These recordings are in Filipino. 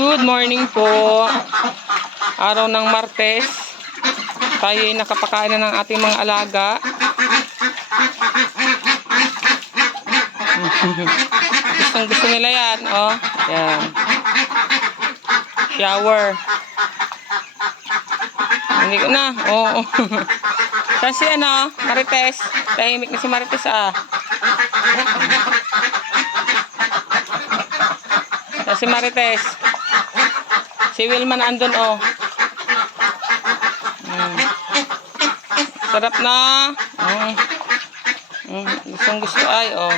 Good morning po. Araw ng Martes. Tayo ay nakapakain na ng ating mga alaga. Gustong gusto nila yan. Oh, yan. Shower. Hindi ko na. Oo. Kasi ano, Marites. Tahimik na si Marites ah. Kasi Marites. Si Wilman andun oh. Sarap na. Gustong gusto ay oh.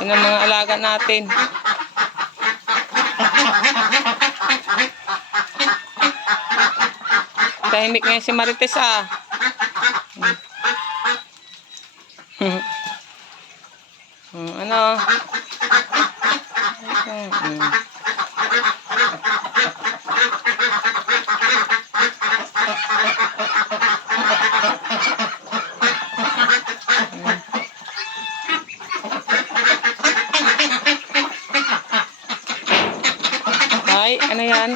Yun ang mga alaga natin. Tahimik ngayon si Marites ah. Ano? Ay, ano yan?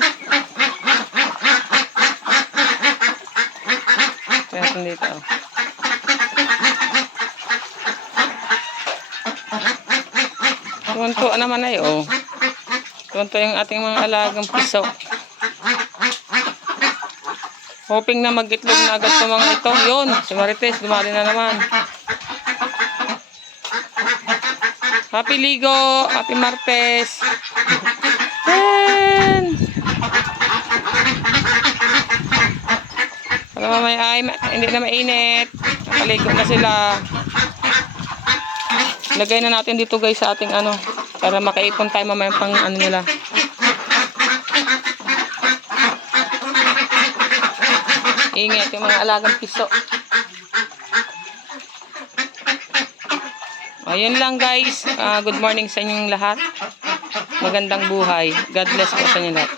Tingnan dito. Tuwan-tuwa naman ay oh. Tuwan-tuwa yung ating mga alagang piso. Hoping na mag-itlog na agad sa mga ito. Yun, si Marites, dumali na naman. Happy Ligo! Happy Martes! Yan! Para mamaya ay hindi na mainit. Nakaligo na sila. Lagay na natin dito guys sa ating ano. Para makaipon tayo mamaya pang ano nila. Ingat yung mga alagang piso. Ayun lang guys. Good morning sa inyong lahat. Magandang buhay. God bless po sa inyo lahat.